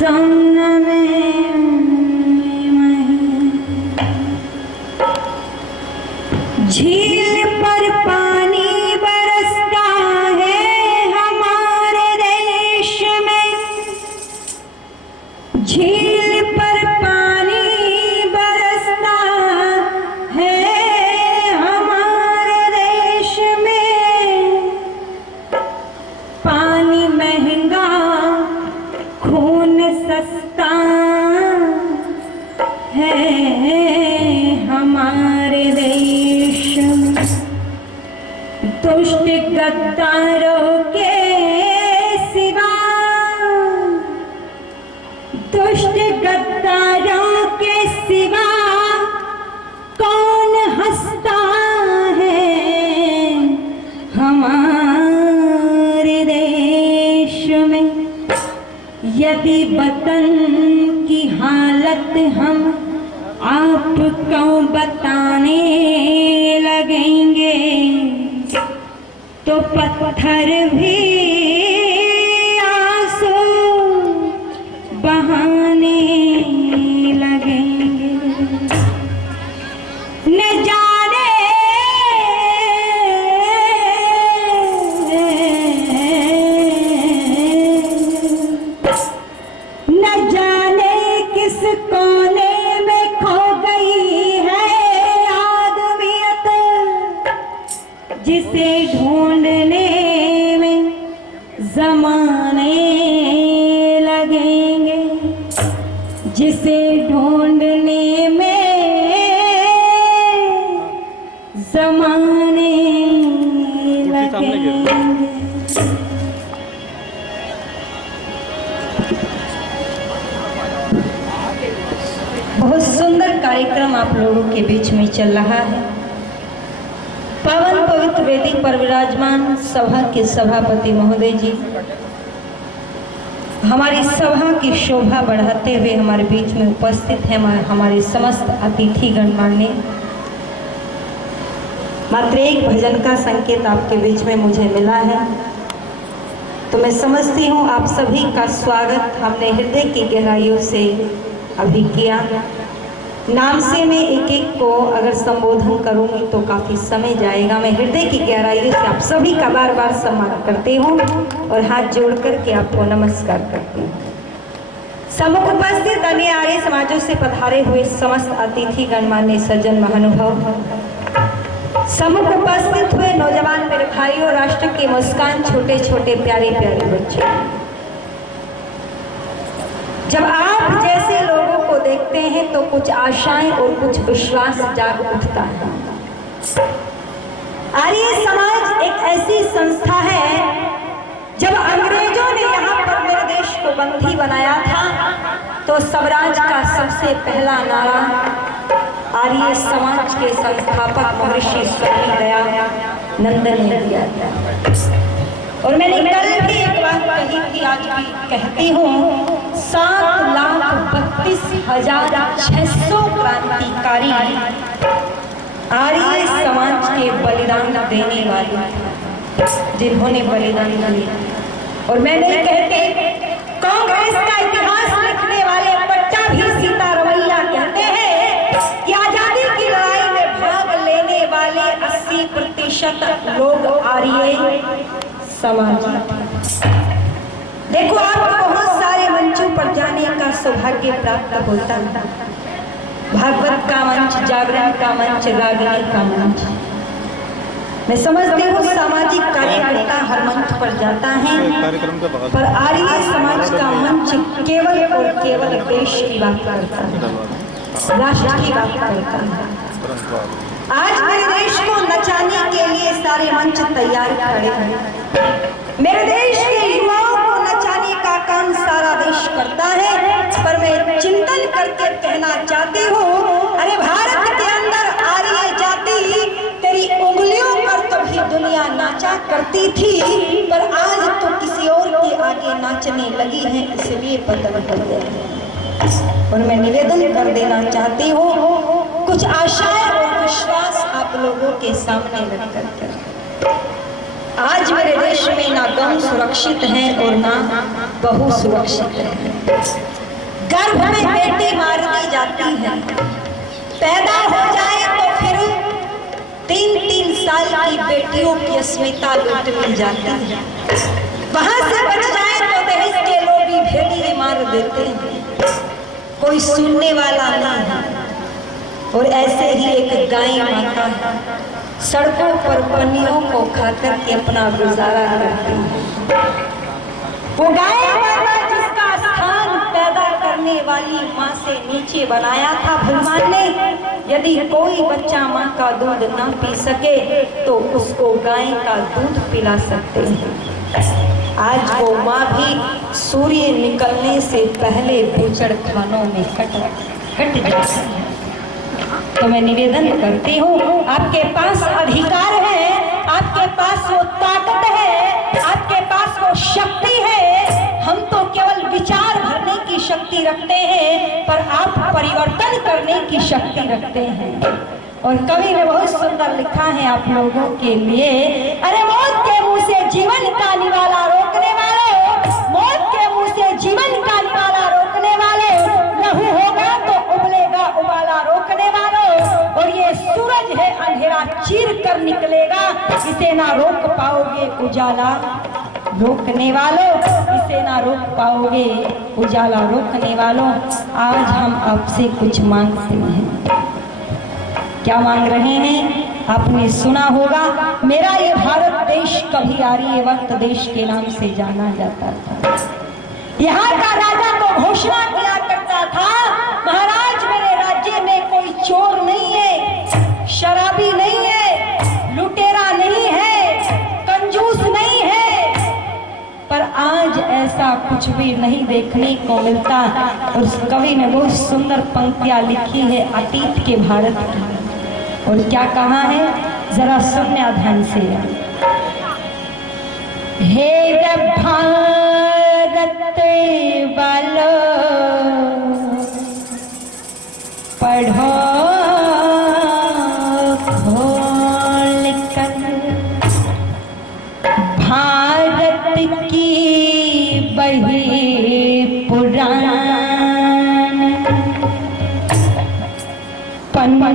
सामने झील पर पानी बरसता है हमारे देश में, झील पर पानी बरसता है हमारे देश में। पानी महंगा खून सस्ता है हमारे देश में। दुष्ट गद्दारों के सिवा, दुष्ट गद्दारों के सिवा कौन हंसता है हमारे देश में। यदि वतन की हालत हम आपको बताने लगेंगे तो पत्थर भी आंसू बहाने लगेंगे। न जाने न जाने किस कोने में खो गई है आदमियत, जिसे ढूंढने में जमाने लगेंगे, जिसे ढूंढने में जमाने लगेंगे। बहुत सुंदर कार्यक्रम आप लोगों के बीच में चल रहा है। पावन पवित्र वेदी पर विराजमान सभा के सभापति महोदय जी हमारी सभा की शोभा बढ़ाते हुए हमारे बीच में उपस्थित है। हमारे समस्त अतिथि गणमान्य, मात्र एक भजन का संकेत आपके बीच में मुझे मिला है, तो मैं समझती हूँ आप सभी का स्वागत हमने हृदय की गहराइयों से अभी किया। नाम से मैं एक एक को अगर संबोधन करूंगी तो काफी समय जाएगा। मैं हृदय की गहराइयों से आप सभी का बार बार सम्मान करती हूँ और हाथ जोड़ करके आपको नमस्कार करती हूँ। सम्मुख उपस्थित अन्य आर्य समाजों से पधारे हुए समस्त अतिथि गणमान्य सज्जन महानुभाव, सम्मुख उपस्थित हुए नौजवान मेरे भाइयों, राष्ट्र की मुस्कान छोटे छोटे प्यारे प्यारे बच्चे, जब आप जैसे लोगों को देखते हैं तो कुछ आशाएं और कुछ विश्वास जाग उठता है। आर्य समाज एक ऐसी संस्था है, जब अंग्रेजों ने यहाँ पर मेरे देश को बंदी बनाया था तो स्वराज का सबसे पहला नारा आर्य समाज के संस्थापक महर्षि स्वामी दयानंद ने दिया था। और मैंने कल भी एक बात कही थी, आज भी कहती हूँ, 7,32,600 क्रांतिकारी आर्य समाज के बलिदान देने वाले जिन्होंने बलिदान दिया। और मैंने कहते कांग्रेस का इतिहास लिखने वाले पट्टाभी सीता रमैया कहते हैं कि आजादी की लड़ाई में भाग लेने वाले 80% लोग आर्य समाज। देखो आपको बहुत सारे मंचों पर जाने का सौभाग्य प्राप्त होता है, भागवत का मंच, जागरण का मंच, रागनी का मंच। मैं समझती हूँ सामाजिक कार्यकर्ता हर मंच पर जाता है, पर आर्य समाज का मंच केवल और केवल देश की बात करता है, राष्ट्र की बात करता है। आज मेरे देश को नचाने के लिए सारे मंच तैयार खड़े हैं। मेरे देश के युवाओं को नचाने का काम सारा देश करता है, पर मैं चिंतन करके कहना चाहती हूँ, अरे भारत के अंदर आर्य जाति तेरी उंगलियों पर कभी दुनिया नाचा करती थी, पर आज तो किसी और के आगे नाचने लगी है, इसलिए बदल गया। और मैं निवेदन कर देना चाहती हूँ, कुछ आशाएं और विश्वास आप लोगों के सामने रख कर आज मेरे देश में ना गम सुरक्षित है और ना बहू सुरक्षित है। गर्भ में बेटी मार दी जाती है, पैदा हो जाए तो फिर 3-3 साल की बेटियों की अस्मिता लूट ली जाती है। वहां से बच जाए तो दहेज के लोग भी भेड़िए मार देते हैं, कोई सुनने वाला नहीं है। और ऐसे ही एक गाय माता है, सड़कों पर पन्नियों को खाकर के अपना गुजारा करती है। वो गाय माता जिसका स्थान पैदा करने वाली माँ से नीचे बनाया था भगवान ने, यदि कोई बच्चा माँ का दूध ना पी सके तो उसको गाय का दूध पिला सकते हैं। आज वो माँ भी सूर्य निकलने से पहले बूचड़ खानों में कट जाती है। तो मैं निवेदन करती हूँ, आपके पास अधिकार है, आपके पास वो ताकत है, आपके पास वो शक्ति है। हम तो केवल विचार भरने की शक्ति रखते हैं, पर आप परिवर्तन करने की शक्ति रखते हैं। और कवि ने बहुत सुंदर लिखा है आप लोगों के लिए, अरे मौत के मुंह से जीवन का निवाला रोकने वाले, मौत के मुंह से जीवन का निवाला रोकने वाले, लहू होगा तो उबलेगा उबाला रोकने वालों। और ये सूरज है अंधेरा चीर कर निकलेगा, इसे ना रोक पाओगे उजाला रोकने वालों, इसे ना रोक पाओगे उजाला रोकने वालों। आज हम आपसे कुछ मांगते हैं। क्या मांग रहे हैं? आपने सुना होगा, मेरा ये भारत देश कभी आर्यवर्त देश के नाम से जाना जाता था। यहाँ का राजा तो घोषणा किया करता था, महाराज मेरे राज्य में कोई चोर नहीं है, शराबी नहीं है, लुटेरा नहीं है, कंजूस नहीं है। पर आज ऐसा कुछ भी नहीं देखने को मिलता। और उस कवि ने बहुत सुंदर पंक्तियां लिखी है अतीत के भारत की। और क्या कहा है, जरा सुनना ध्यान से। हे भारत वालों पढ़ो खोल कर भारत की बही पुराण, पन्ने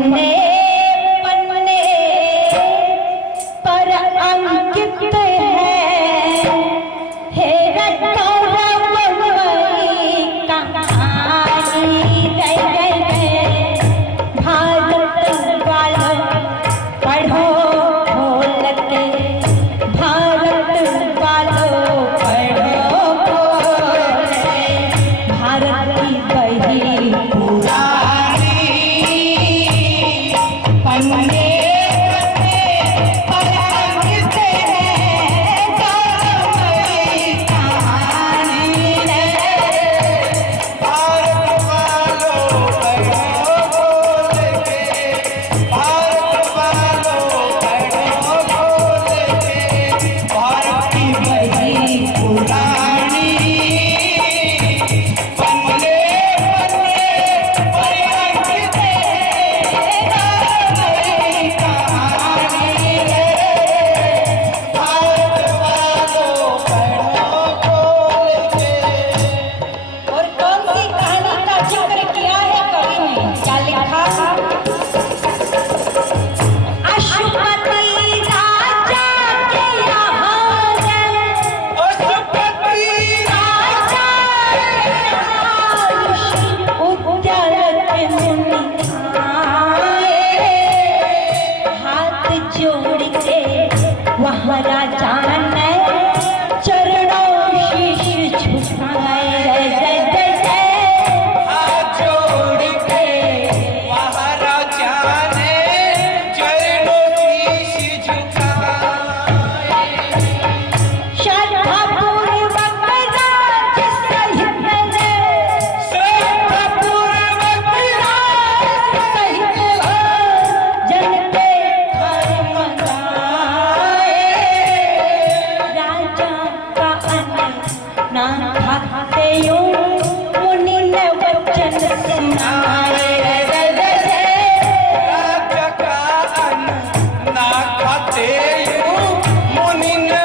मुनि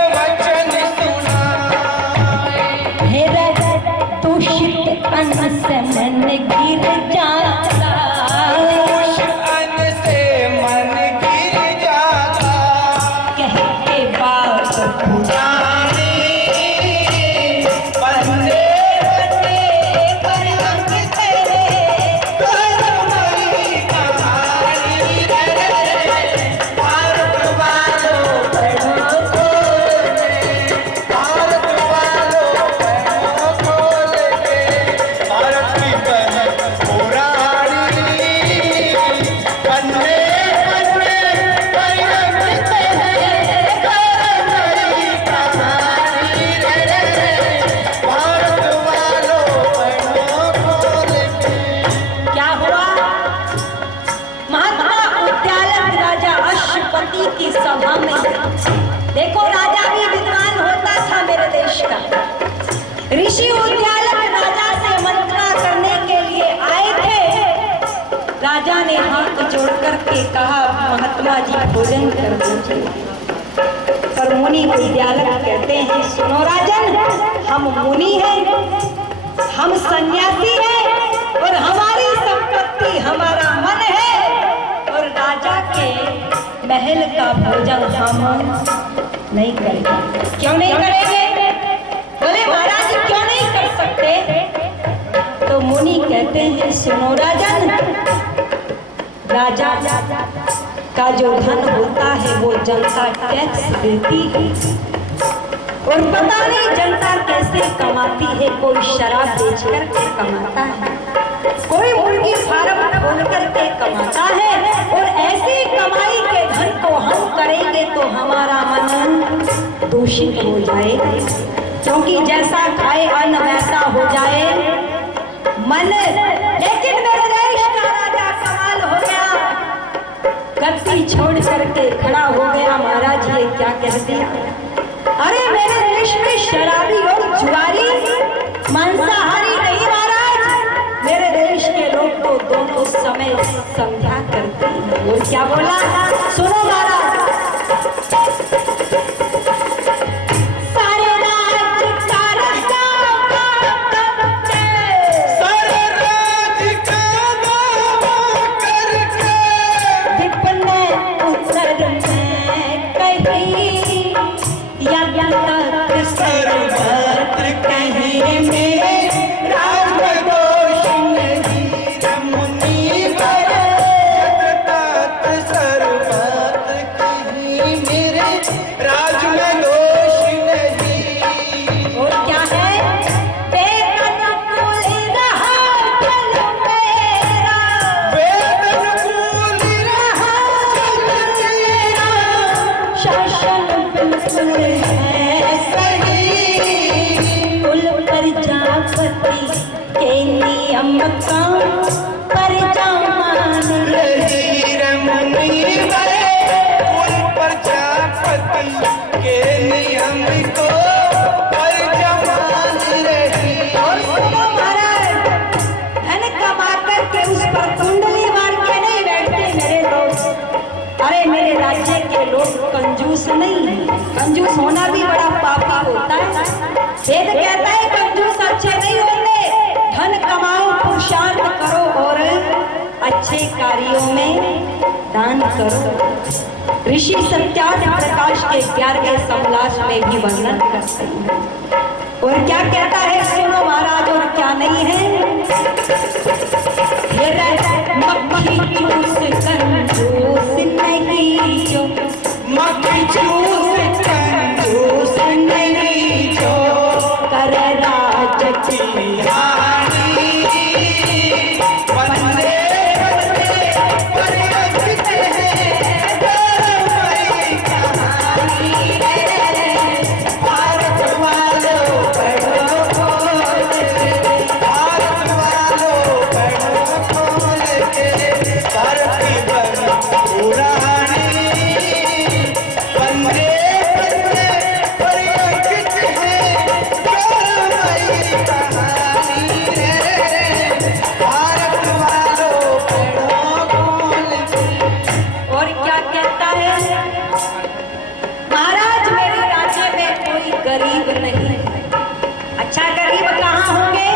अन्न से मन गिर जाता, उस अन्न से मन गिर जाता। कहते बात पुरानी बंदे बंदे परिरंग तेरे करमई कहानी रे। भारत वालों बहनों खोल दे, भारत वालों बहनों खोल दे। भारत की बहन पुरानी बंदे बंदे परिरंग तेरे करमई कहानी रे। भारत वालों बहनों खोल दे। क्या हुआ? महात्मा उद्यालक राजा अश्वपति की सभा में, देखो राजा भी विद्वान होता था मेरे देश का, ऋषि उद्यालक राजा से मंत्रणा करने के लिए आए थे। राजा ने हाथ जोड़ करके कहा, महात्मा जी भोजन कर दीजिए। पर मुनि उद्यालक कहते हैं, सुनो राजन, हम मुनि हैं, हम सन्यासी हैं और हमारी संपत्ति हमारा मन है, और राजा के महल का भोजन हम नहीं करेंगे। क्यों नहीं करेंगे? बोले महाराज क्यों नहीं कर सकते? तो मुनि कहते हैं, सुनो राजन, राजा का जो धन होता है वो जनता टैक्स देती है, और पता नहीं जनता कैसे कमाती है। कोई शराब बेच करके कमाता है, कोई मुर्गी फार्म खोल करके कमाता है, और ऐसी कमाई के धन को हम करेंगे तो हमारा मन दूषित हो जाएगा, क्योंकि जैसा खाए अन्न वैसा हो जाए मन। लेकिन मेरे देश का राजा कमाल हो गया, गद्दी छोड़ करके खड़ा हो गया। महाराज ये क्या कह दिया? अरे मेरे देश में शराबी और जुआरी मांसाहारी नहीं महाराज, मेरे देश के लोग तो दोनों समय संध्या करते हैं। और क्या बोला? सुनो महाराज, सारे राज्य का राजा करके, सारे राज्य का बाबा करके, विपने उत्तर में कहीं या तक सर्वत्र कहीं मेरे राज में दोष नहीं। मुनि बड़े तत् सर्वत्र कहीं मेरे राज में दोष नहीं। और क्या है? बेअनुकूल रहा जल मेरा, वेदनुकूल रहा जग तेरा, शासन बिल्कुल है सही कुल प्रजापति के नियम का प्रजा मान रही रे। मुनि बड़े कुल प्रजापति के नियम को प्रजा मान रही। और सुनो महाराज, धन कमा करके उस पर कुंडली मार के नहीं बैठते मेरे लोग। अरे मेरे राज्य के लोग कंजूस नहीं है, कंजूस होना भी बड़ा पापी होता है। वेद कहता है कंजूस अच्छे नहीं होते, धन कमाओ, पुरुषार्थ करो और अच्छे कार्यों में दान करो। ऋषि सत्यार्थ प्रकाश के 11वें समलास में भी वर्णन करते हैं। और क्या कहता है सुनो महाराज, और क्या नहीं है? मक्खी चूस कंजूस नहीं जो, मक्खी चूस कंजूस नहीं जो, कर राज की हानि। बंदे बंदे परिरंगते हैं करमई कहानी रे। भारत वालों बहनों खोल दे, भारत वालों बहनों खोल दे। भारत की बहन पुरानी बंदे बंदे परिरंगते हैं करमई कहानी रे। भारत वालों बहनों खोल दे। और क्या कहता है महाराज, मेरे राज्य में कोई गरीब नहीं। अच्छा गरीब कहाँ होंगे?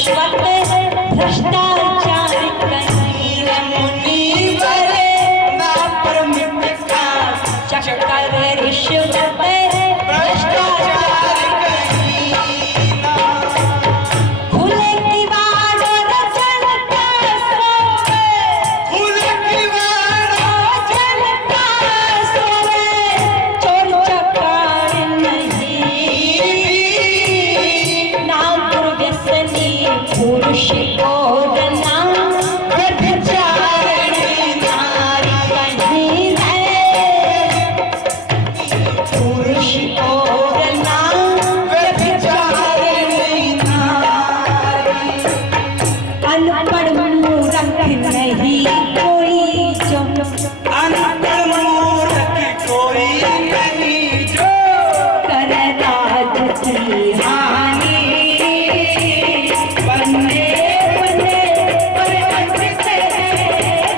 रिश्वत भ्रष्टाचार कहीं न मुनीवर ना परमिट का चक्कर रिश्वत भ्रष्टाचार कहीं ना खुले किवाड़ जनता सोवे खुले किवाड़ जनता सोवे चोर चकार नहीं ना दुर्व्यसनी पुरुष और ना व्यभिचारिणी नारी कहीं है पुरुष और ना व्यभिचारिणी नारी अनपढ़ मूर्ख नहीं कोई जो अनपढ़ मूर्ख कोई नहीं जो कर राज की हानि बन्ने बन्ने पर अंकित है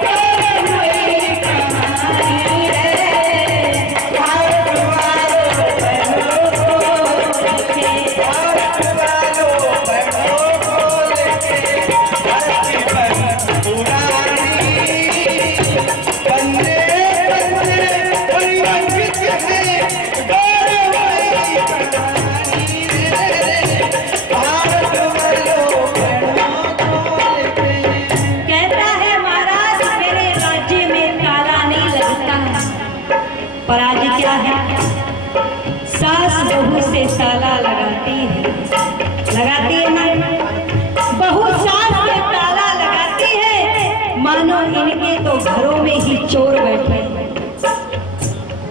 कोई कहानी है भारत वालों भारत वालों बड़ों को लेके धरती पर पुरानी बंदे बंदे परिवर्तित है गौरवमयी कहानी रे भारत वालों बड़ों को लेके कहता है महाराज मेरे राज्य में ताला नहीं लगता पर आज क्या है सास बहू से ताला लगाती है ना बहू सास से ताला लगाती है मानो इनके तो घरों में ही चोर बैठे हैं।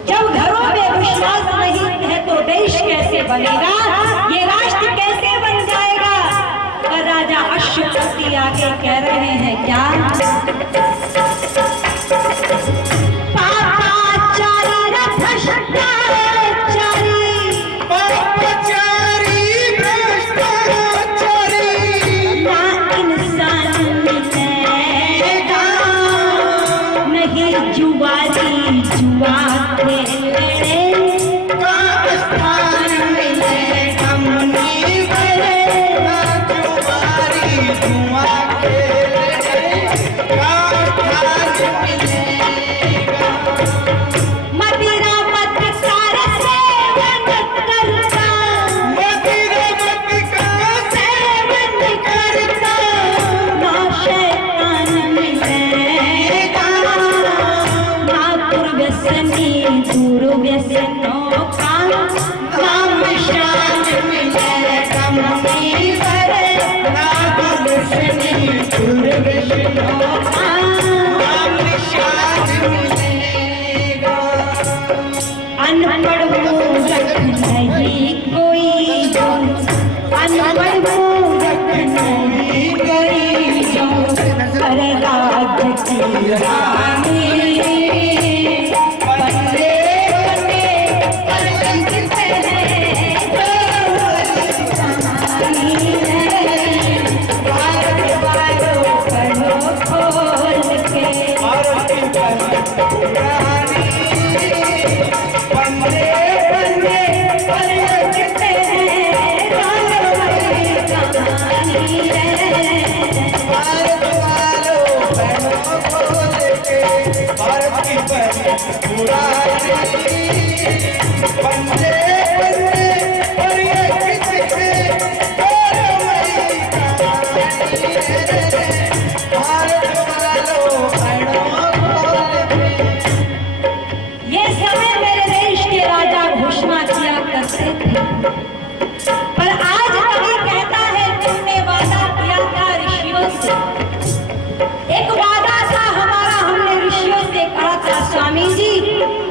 जब घरों में विश्वास नहीं है तो देश कैसे बनेगा ये राष्ट्र कैसे बन जाएगा और राजा अश्वपति आगे कह रहे हैं क्या पापाचारी न भ्रष्टाचारी पापचारी भ्रष्टाचारी ना इंसान मिलेगा नहीं जुआरी जुआ खेलने का स्थान मिले मुनीवर ना जुआरी जुआ खेलने का स्थान मिलेगा मदिरा मत कार सेवन करता मदिरा मत का सेवन करता ना शैतान मिलेगा ना दुर्व्यसनी दुर्व्यसनों का नाम शान मिलेगा मुनीवर ना दुर्व्यसनी दुर्व्यसनों का नाम निशान मिलेगा अनपढ़ मूर्ख नहीं कोई जो अनपढ़ मूर्ख नहीं कोई जो कर राज की रानी बंदे बंदे पर अंकित है कोई कहानी है भारत वालों पढ़ो खोल के भारत की पुरानी बंदे बंदे पर अंकित है कोई कहानी है भारत वालों बहनों को लेके भारत की पुरानी बंदे बंदे परिवर्तित है गौरवमयी कहानी रे भारत वालों बहनों को लेके ये समय मेरे देश के राजा घोषणा किया करते थे पर आज कवि कहता है तुमने वादा किया था ऋषियों से एक वादा था हमारा हमने ऋषियों से कहा था स्वामी जी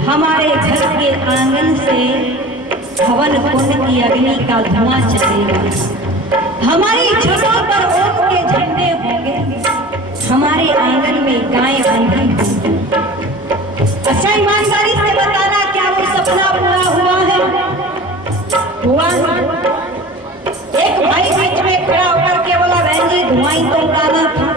हमारे घर के आंगन से हवन कुंड की अग्नि का धुआं चलेगा हमारी छतों पर ओम के झंडे होंगे हमारे आंगन में गाय बंधी होंगी अच्छा ईमानदारी से बताना क्या वो सपना पूरा हुआ है हुआ है एक भाई बीच में खड़ा होकर के बोला बहन जी धुआं ही तो उड़ाना था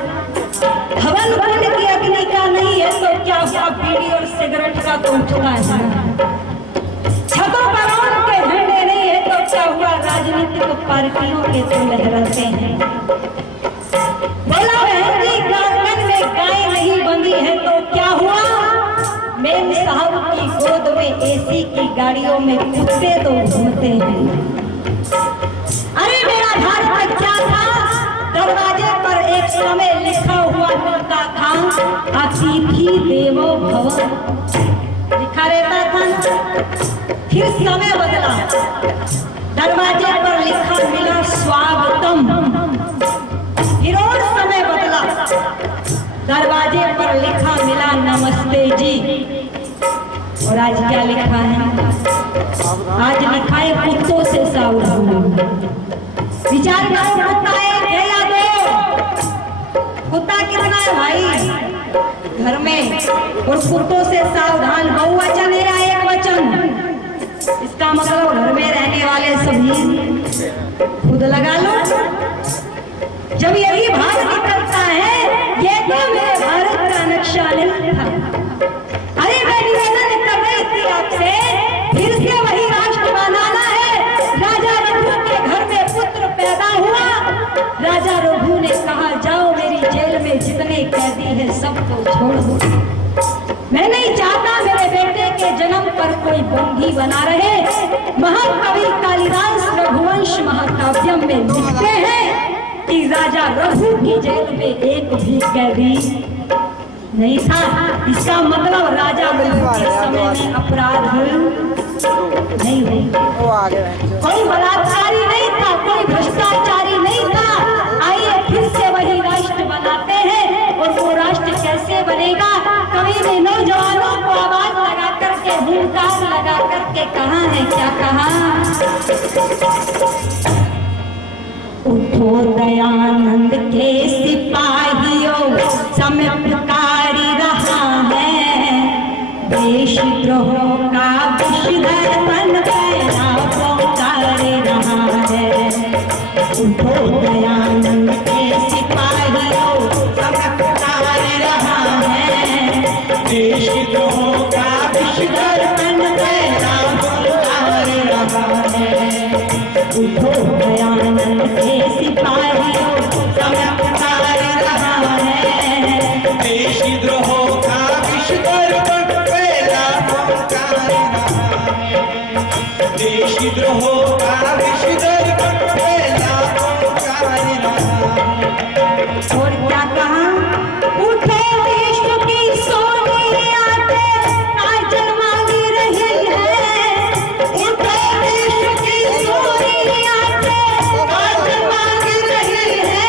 हवन कुंड की अग्नि का नहीं है तो क्या हुआ बीड़ी और सिगरेट का तो उठता है छतों पर ओम के झंडे नहीं है तो क्या हुआ राजनीतिक पार्टियों के तो लहराते हैं बोला बहन जी आंगन में गाय नहीं बंधी है तो क्या हुआ? मेम साहब की गोद में एसी की गाड़ियों में कुत्ते तो घूमते हैं। अरे मेरा भारत क्या था? दरवाजे पर एक समय लिखा हुआ मिलता था, अतिथि देवो भव, लिखा रहता था। फिर समय बदला, दरवाजे पर लिखा मिला स्वागतम। फिर और समय बदला, दरवाजे पर लिखा मिला नमस्ते जी। और आज क्या लिखा है? आज लिखा है कुत्तों से सावधान। विचार करो, कुत्ता है या दो? कुत्ता कितना है भाई घर में? और कुत्तों से सावधान बहुवचन है या एक वचन? इसका मतलब घर में रहने वाले सभी खुद लगा लो। जब यही भाग निकलता है, ये तो मेरे भारत का नक्शा नहीं था। अरे मैं निवेदन कर रही थी आपसे, फिर से वही राष्ट्र बनाना है। राजा रघु के घर में पुत्र पैदा हुआ। राजा रघु ने कहा, जाओ मेरी जेल में जितने कैदी हैं सबको छोड़ दो। मैं नहीं चाहता मेरे बेटे के जन्म पर कोई बंदी बना रहे। महाकवि कालिदास रघुवंश महाकाव्यम में लिखते हैं कि राजा रघु की जेल में एक भी कैदी नहीं था। इसका मतलब राजा रघु के समय में अपराध नहीं हुआ, कोई बलात्कारी नहीं था, कोई भ्रष्टाचारी नहीं था। आइए फिर से वही राष्ट्र बनाते हैं। और वो राष्ट्र कैसे बनेगा? कवि ने नौजवानों को आवाज लगा करके, हुंकार लगा करके कहा है, क्या कहा? उठो दयानंद के सिपाहियों, समय पुकारी रहा है। देशद्रोह का विषधर्मन पैरा पुकारी रहा है। उठो दयानंद के सिपाहियों, समय पुकारी रहा है। देशद्रोह का विषधर्मन पैरा पुकारी रहा है। उठो दयानंद के सिपाहियों, समय पुकारी रहा है। देशद्रोह का विषधर्मन पैरा पुकारी रहा है। देशद्रोह का विषधर्मन पैरा पुकारी रहा है। और क्या कहा? उठे विश्व की सोनी आके काजल मांगी रही है। उठे विश्व की सोनी आके काजल मांगी रही है।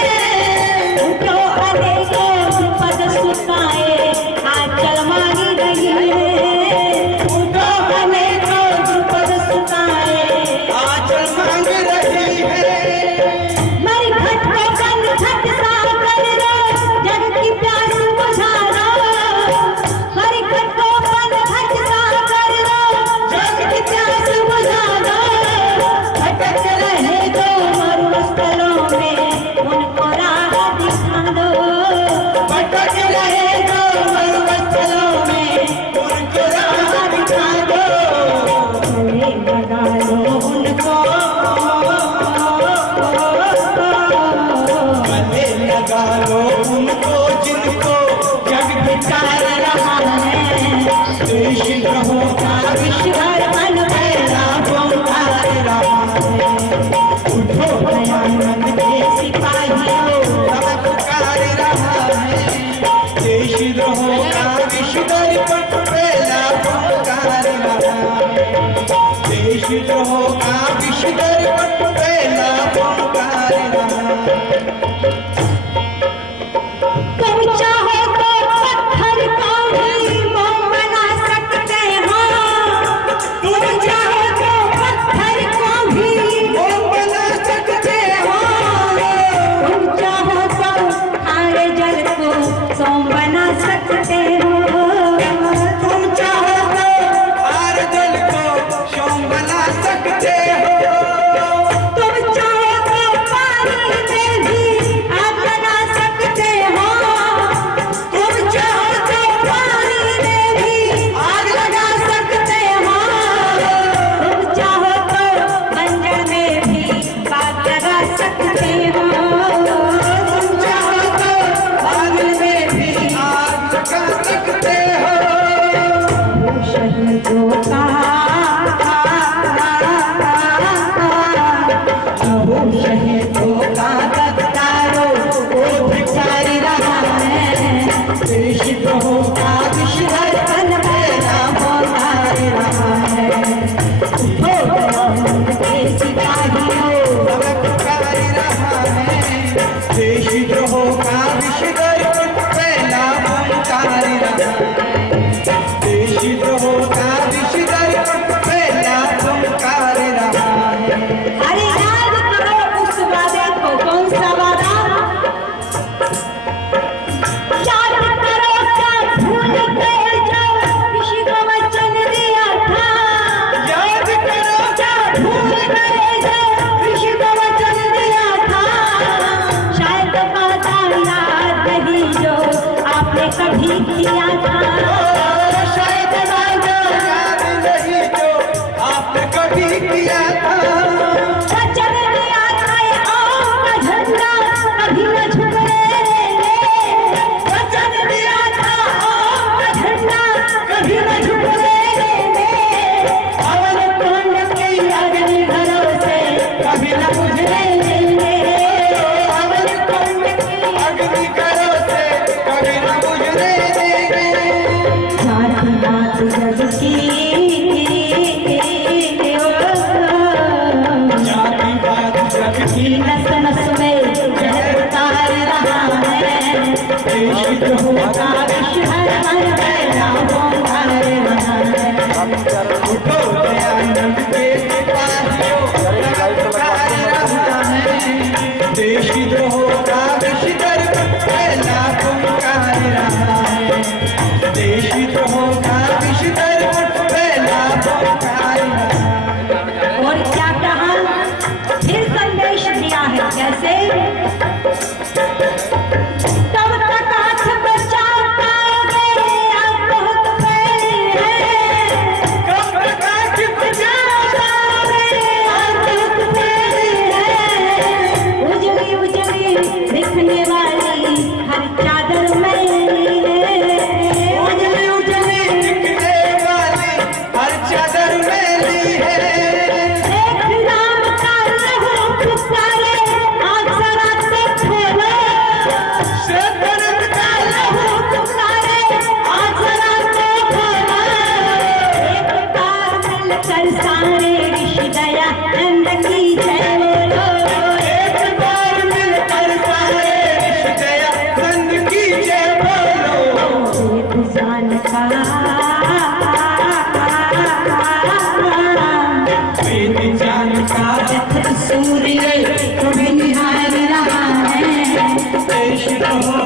उठो अनेकों पद सुनाए काजल मांगी रही है। उठो अनेकों पद सुनाए आंचल मांग रही है। मर घट को बंद घट सा कर दो, जग की प्यास बुझा दो। मर घट को बंद घट सा कर दो, जग की प्यास बुझा दो। भटक रहे जो मरुस्थलों में, उनको राह दिखा दो। भटक रहे जो मरुस्थलों में, उनको राह दिखा दो। गले लगा लो उनको, गले लगा लो उनको जिनको जग बितार रहा है। देशद्रोह का विषधर्मन पैरा पुकार रहा है। उठो दयानंद के सिपाहियों, समय पुकारी रहा है। देशद्रोह का विषधर्मन पैरा पुकारी रहा है। देशद्रोह का विषधर्मन पैरा पुकारी रहा है। तुम चाहो तो पत्थर को भी मोम बना सकते हो। तुम चाहो तो पत्थर को भी मोम बना सकते हो। तुम चाहो तो खारे जल को सोम बना सकते हो। तुम चाहो तो हर जल को सोम बना सकते हो। तुम चाहो तो पानी में भी आग कभी किया था। शायद राजा याद नहीं जो आपने कभी किया था। वचन दिया था ये आम का झंडा कभी न झुकेंगे। वचन दिया था आम का झंडा कभी न झुकेंगे। पवन कुंड की अग्नि भरोसे कभी न बुझने देंगे। पवन कुंड की अग्नि भरोसे कभी न बुझने देंगे। जाति बात जग की जाति बात जग की नस नस में जहर उतार रहा है। देश द्रोह का हर हर फैलावों भर रहा है। उठो दयानंद के सिपाहियों ललकार रहा है। देश द्रोह का विषधर फैला पुकार रहा है। देश द्रोह का विषधर फैला पुकार रहा है। और क्या कहा, फिर संदेश दिया है कैसे। तब तक हाथ बचा पाओगे आप बहुत पहले हैं। कब तक आँख बचा पाओगे आप बहुत पहले हैं। उजली उजली दिखने वाली हर चादर मैली है। उजली उजली दिखने वाली हर चादर मैली है। एक नाम का लहू पुकारे आज जरा से खोलो। शतरंज का लहू पुकारे आज जरा से खोलो। एक बार मिलकर सारे ऋषि दयानंद की जय बोलो। एक बार मिलकर सारे ऋषि दयानंद की जय बोलो। वेद जान का वेद जान का सूर्य कभी निहार रहा है। देश द्रोह